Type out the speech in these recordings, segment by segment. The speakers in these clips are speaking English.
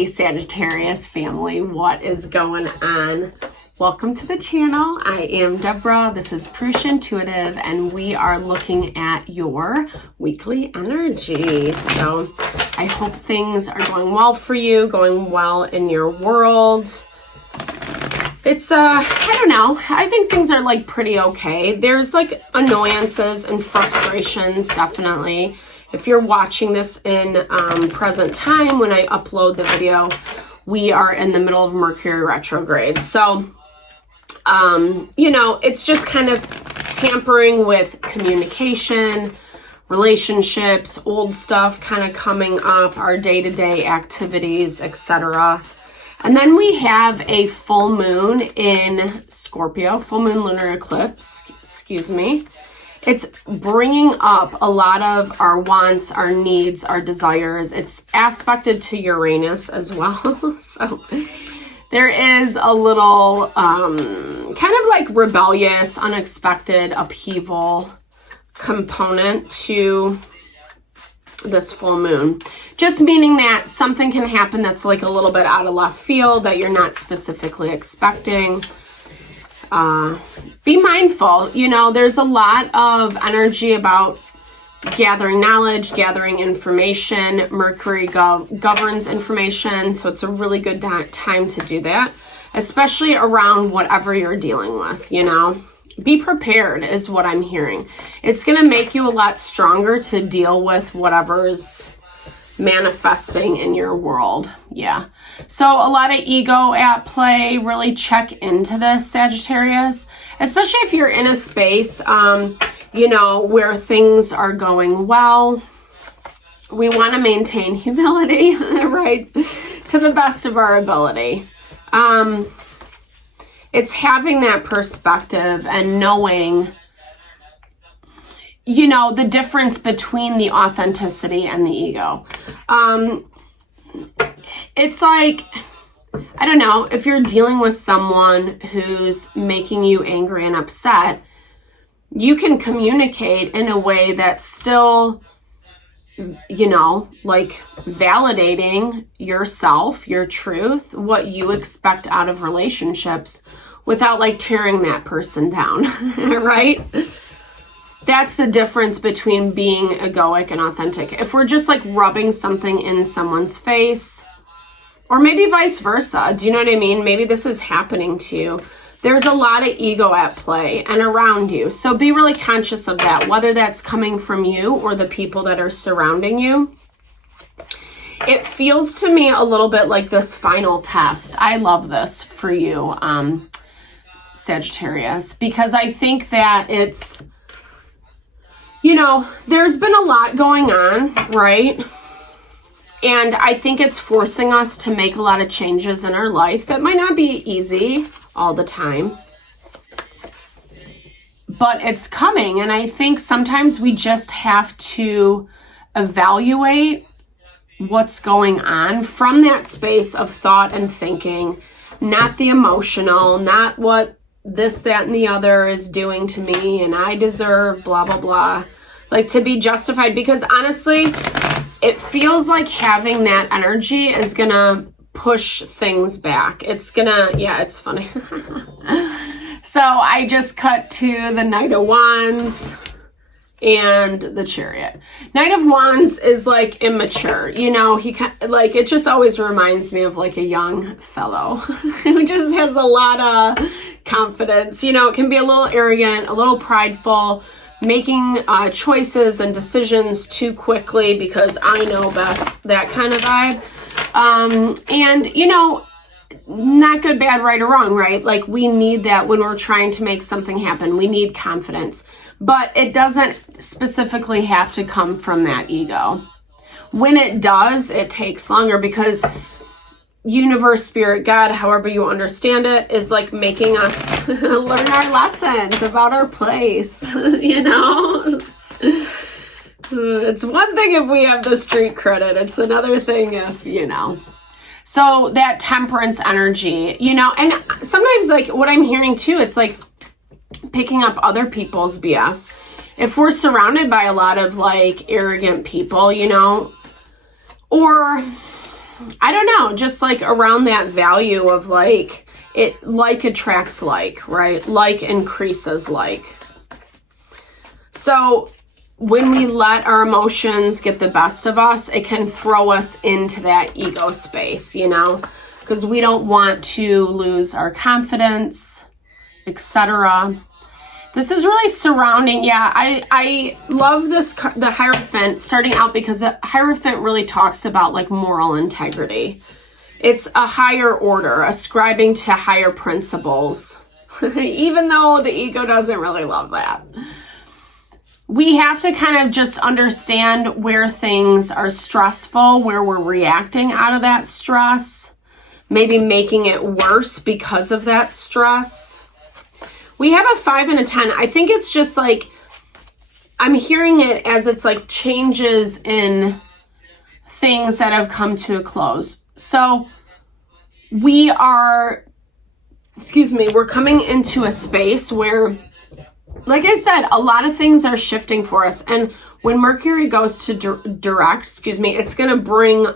Hey Sagittarius family, what is going on? Welcome to the channel. I am Deborah. This is Purusha Intuitive, and we are looking at your weekly energy. So I hope things are going well for you, going well in your world. It's, I don't know. I think things are like pretty okay. There's like annoyances and frustrations, definitely. If you're watching this in present time, when I upload the video, we are in the middle of Mercury retrograde. So, you know, it's just kind of tampering with communication, relationships, old stuff kind of coming up, our day-to-day activities, etc. And then we have a full moon in Scorpio, full moon lunar eclipse, excuse me. It's bringing up a lot of our wants, our needs, our desires. It's aspected to Uranus as well. So there is a little kind of like rebellious, unexpected upheaval component to this full moon. Just meaning that something can happen that's like a little bit out of left field that you're not specifically expecting. Be mindful, you know, there's a lot of energy about gathering knowledge, gathering information. Mercury governs information, so it's a really good time to do that, especially around whatever you're dealing with, you know. Be prepared is what I'm hearing. It's going to make you a lot stronger to deal with whatever is manifesting in your world. Yeah. So a lot of ego at play. Really check into this, Sagittarius, especially if you're in a space, you know, where things are going well. We want to maintain humility, right? To the best of our ability. It's having that perspective and knowing, you know, the difference between the authenticity and the ego. It's like, I don't know, if you're dealing with someone who's making you angry and upset, you can communicate in a way that's still, you know, like validating yourself, your truth, what you expect out of relationships without like tearing that person down, right? That's the difference between being egoic and authentic. If we're just like rubbing something in someone's face, or maybe vice versa, do you know what I mean? Maybe this is happening to you. There's a lot of ego at play and around you. So be really conscious of that, whether that's coming from you or the people that are surrounding you. It feels to me a little bit like this final test. I love this for you, Sagittarius, because I think that it's, you know, there's been a lot going on, right? And I think it's forcing us to make a lot of changes in our life that might not be easy all the time. But it's coming. And I think sometimes we just have to evaluate what's going on from that space of thought and thinking, not the emotional, not what this, that, and the other is doing to me and I deserve blah, blah, blah. Like to be justified, because honestly, it feels like having that energy is gonna push things back. It's gonna, yeah, it's funny. So I just cut to the Knight of Wands and the Chariot. Knight of Wands is like immature, you know, he like, it just always reminds me of like a young fellow who just has a lot of confidence. You know, it can be a little arrogant, a little prideful, making choices and decisions too quickly because I know best, that kind of vibe. And, you know, not good, bad, right, or wrong, right? Like we need that when we're trying to make something happen. We need confidence. But it doesn't specifically have to come from that ego. When it does, it takes longer because universe, spirit, God, however you understand it, is like making us learn our lessons about our place, you know? It's one thing if we have the street credit. It's another thing if, you know. So that temperance energy, you know, and sometimes like what I'm hearing too, it's like picking up other people's BS. If we're surrounded by a lot of like arrogant people, you know, or I don't know, just like around that value of like, it like attracts like, right? Like increases like. So when we let our emotions get the best of us, it can throw us into that ego space, you know, because we don't want to lose our confidence, etc. This is really surrounding, yeah, I love this, the Hierophant, starting out because the Hierophant really talks about like moral integrity. It's a higher order, ascribing to higher principles, even though the ego doesn't really love that. We have to kind of just understand where things are stressful, where we're reacting out of that stress, maybe making it worse because of that stress. We have a 5 and a 10. I think it's just like, I'm hearing it as it's like changes in things that have come to a close. So we are, we're coming into a space where, like I said, a lot of things are shifting for us. And when Mercury goes to direct, it's going to bring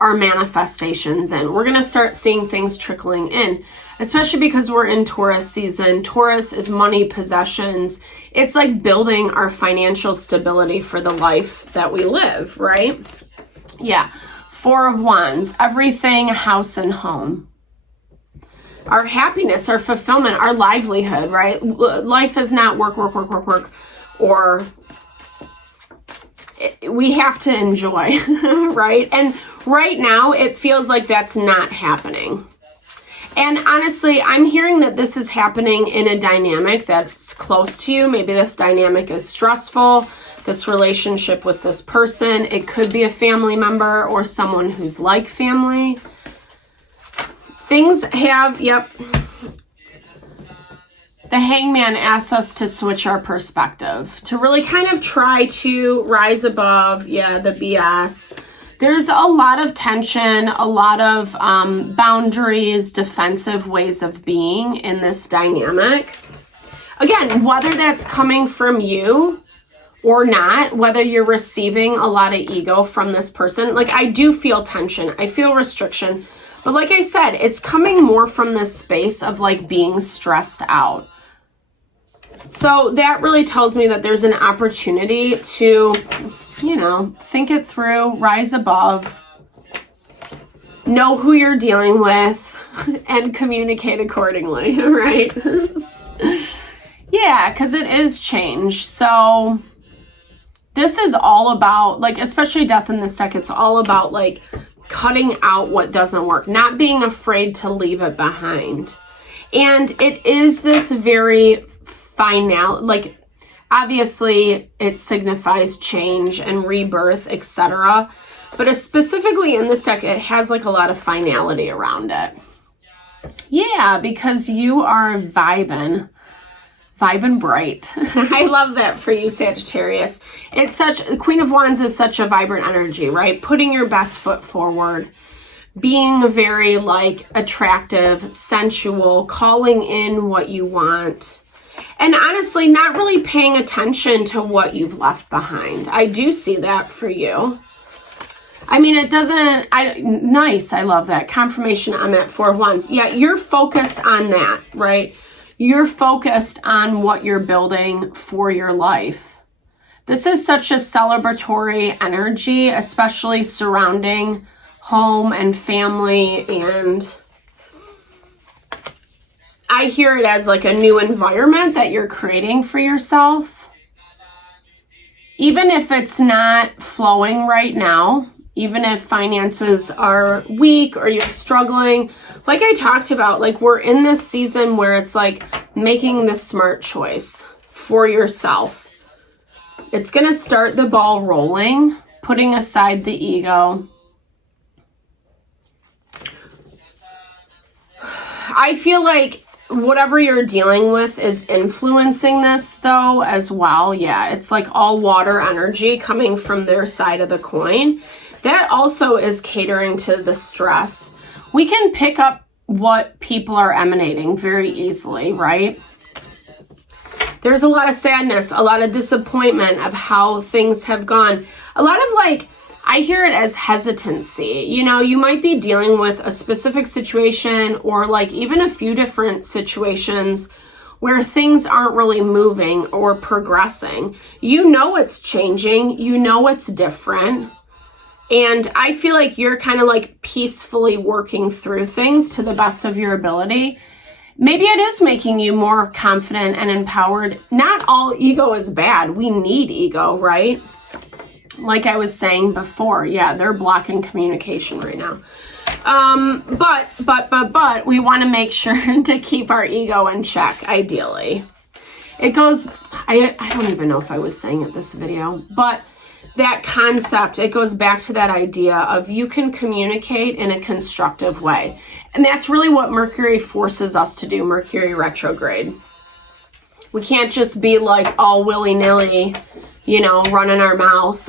our manifestations in. We're going to start seeing things trickling in, especially because we're in Taurus season. Taurus is money, possessions. It's like building our financial stability for the life that we live, right? Yeah. 4 of Wands, everything, house and home. Our happiness, our fulfillment, our livelihood, right? Life is not work, or we have to enjoy, right? And right now it feels like that's not happening. And honestly, I'm hearing that this is happening in a dynamic that's close to you. Maybe this dynamic is stressful, this relationship with this person. It could be a family member or someone who's like family. Things have, the Hangman asks us to switch our perspective, to really kind of try to rise above, the BS. There's a lot of tension, a lot of boundaries, defensive ways of being in this dynamic. Again, whether that's coming from you or not, whether you're receiving a lot of ego from this person, like I do feel tension, I feel restriction. But like I said, it's coming more from this space of like being stressed out. So that really tells me that there's an opportunity to, think it through, rise above, know who you're dealing with, and communicate accordingly, right? Yeah, because it is change. So this is all about, like, especially death in this deck, it's all about like cutting out what doesn't work, not being afraid to leave it behind. And it is this very final, like, obviously it signifies change and rebirth, etc. But specifically in this deck, it has like a lot of finality around it. Yeah, because you are vibing bright. I love that for you, Sagittarius. It's such, Queen of Wands is such a vibrant energy, right? Putting your best foot forward, being very like attractive, sensual, calling in what you want. And honestly, not really paying attention to what you've left behind. I do see that for you. I mean, it doesn't, nice. I love that confirmation on that 4 of Wands. Yeah, you're focused on that, right? You're focused on what you're building for your life. This is such a celebratory energy, especially surrounding home and family, and I hear it as like a new environment that you're creating for yourself. Even if it's not flowing right now, even if finances are weak or you're struggling, like I talked about, like we're in this season where it's like making the smart choice for yourself. It's going to start the ball rolling, putting aside the ego. I feel like whatever you're dealing with is influencing this though as well. Yeah, it's like all water energy coming from their side of the coin. That also is catering to the stress. We can pick up what people are emanating very easily, right? There's a lot of sadness, a lot of disappointment of how things have gone. A lot of like I hear it as hesitancy. You know, you might be dealing with a specific situation or like even a few different situations where things aren't really moving or progressing. You know it's changing. You know it's different. And I feel like you're kind of like peacefully working through things to the best of your ability. Maybe it is making you more confident and empowered. Not all ego is bad. We need ego, right? Like I was saying before, yeah, they're blocking communication right now. But we want to make sure to keep our ego in check, ideally. It goes, I don't even know if I was saying it this video, but that concept, it goes back to that idea of you can communicate in a constructive way. And that's really what Mercury forces us to do, Mercury retrograde. We can't just be like all willy-nilly, you know, running our mouth.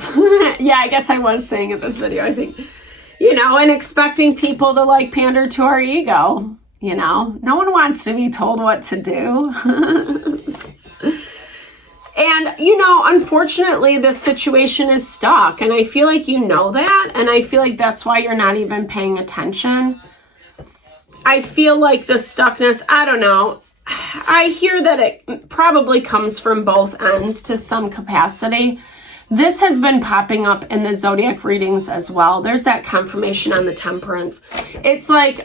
Yeah, I guess I was saying it this video, I think. You know, and expecting people to like pander to our ego. You know, no one wants to be told what to do. And, you know, unfortunately, this situation is stuck. And I feel like you know that. And I feel like that's why you're not even paying attention. I feel like the stuckness, I don't know. I hear that it probably comes from both ends to some capacity. This has been popping up in the zodiac readings as well. There's that confirmation on the Temperance. It's like,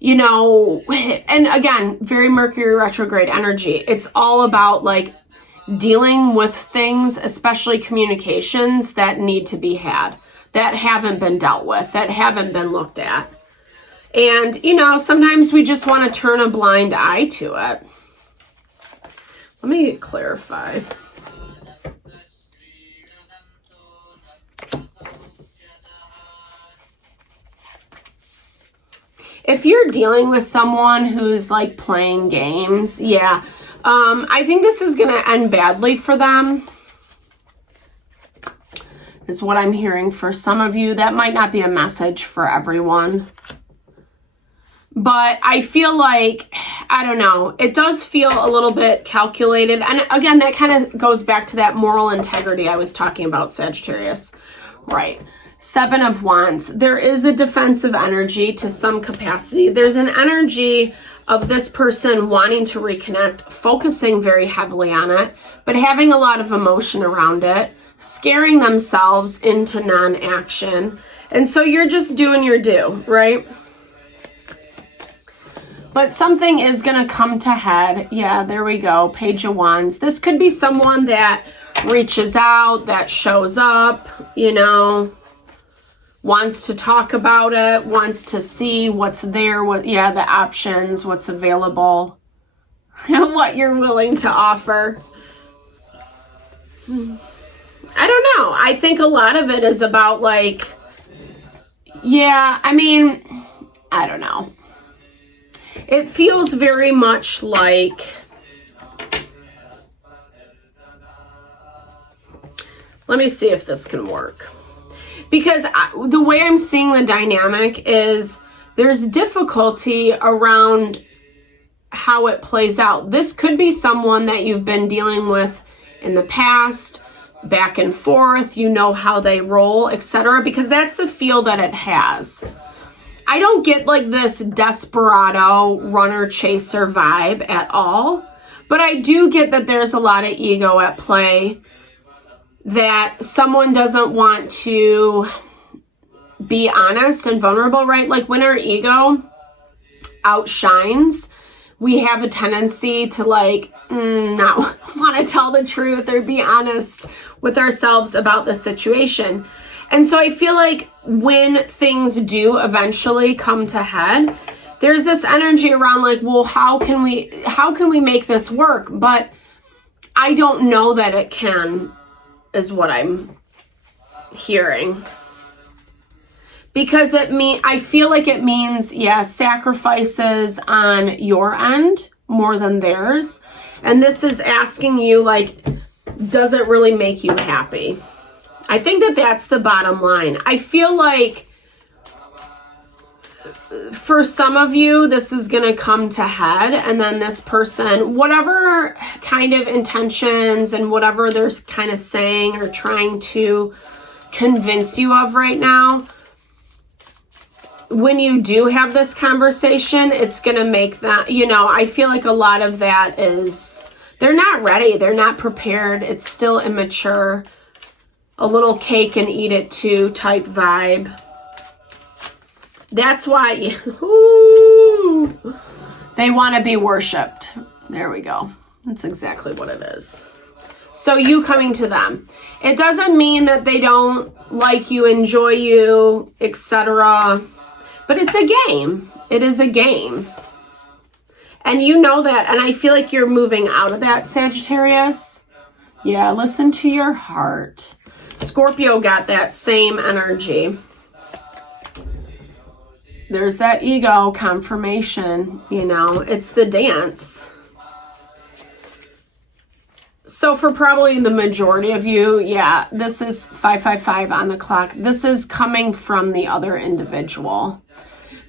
you know, and again, very Mercury retrograde energy. It's all about like dealing with things, especially communications that need to be had, that haven't been dealt with, that haven't been looked at. And, you know, sometimes we just want to turn a blind eye to it. Let me clarify. If you're dealing with someone who's like playing games, yeah, I think this is going to end badly for them, is what I'm hearing for some of you. That might not be a message for everyone. But I feel like, I don't know, it does feel a little bit calculated. And again, that kind of goes back to that moral integrity I was talking about, Sagittarius. Right. 7 of Wands. There is a defensive energy to some capacity. There's an energy of this person wanting to reconnect, focusing very heavily on it, but having a lot of emotion around it, scaring themselves into non-action. And so you're just doing your due, right? But something is going to come to head. Yeah, there we go. Page of Wands. This could be someone that reaches out, that shows up, you know, wants to talk about it, wants to see what's there, the options, what's available, and what you're willing to offer. I don't know. I think a lot of it is about like, yeah, I mean, I don't know. It feels very much like, let me see if this can work. Because the way I'm seeing the dynamic is there's difficulty around how it plays out. This could be someone that you've been dealing with in the past, back and forth, you know how they roll, etc. Because that's the feel that it has. I don't get like this desperado runner chaser vibe at all, but I do get that there's a lot of ego at play, that someone doesn't want to be honest and vulnerable, right? Like when our ego outshines, we have a tendency to like not want to tell the truth or be honest with ourselves about the situation. And so I feel like when things do eventually come to head, there's this energy around like, well, how can we make this work? But I don't know that it can, is what I'm hearing. Because I feel like it means, yeah, sacrifices on your end more than theirs. And this is asking you, like, does it really make you happy? I think that that's the bottom line. I feel like for some of you, this is going to come to head, and then this person, whatever kind of intentions and whatever they're kind of saying or trying to convince you of right now, when you do have this conversation, it's going to make that, you know, I feel like a lot of that is, they're not ready. They're not prepared. It's still immature. A little cake and eat it too type vibe. That's why they want to be worshipped. There we go. That's exactly what it is. So you coming to them. It doesn't mean that they don't like you, enjoy you, etc. But it's a game. It is a game. And you know that. And I feel like you're moving out of that, Sagittarius. Yeah, listen to your heart. Scorpio got that same energy. There's that ego confirmation, you know. It's the dance. So for probably the majority of you, yeah, this is 555 on the clock. This is coming from the other individual.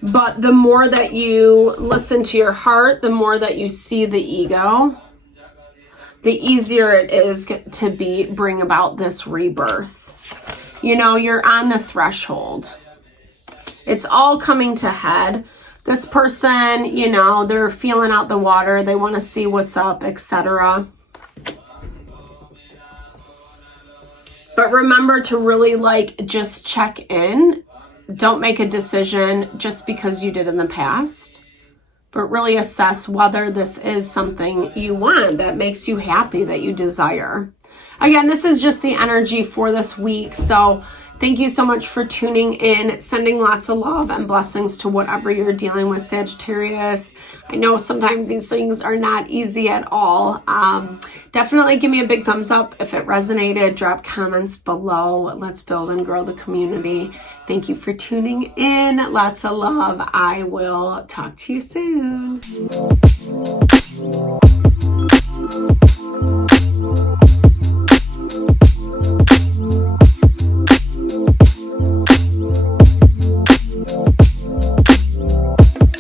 But the more that you listen to your heart, the more that you see the ego, the easier it is to bring about this rebirth. You know, you're on the threshold. It's all coming to head. This person, you know, they're feeling out the water. They want to see what's up, etc. But remember to really just check in. Don't make a decision just because you did in the past, but really assess whether this is something you want, that makes you happy, that you desire. Again, this is just the energy for this week. So thank you so much for tuning in, sending lots of love and blessings to whatever you're dealing with, Sagittarius. I know sometimes these things are not easy at all. Definitely give me a big thumbs up if it resonated. Drop comments below. Let's build and grow the community. Thank you for tuning in. Lots of love. I will talk to you soon.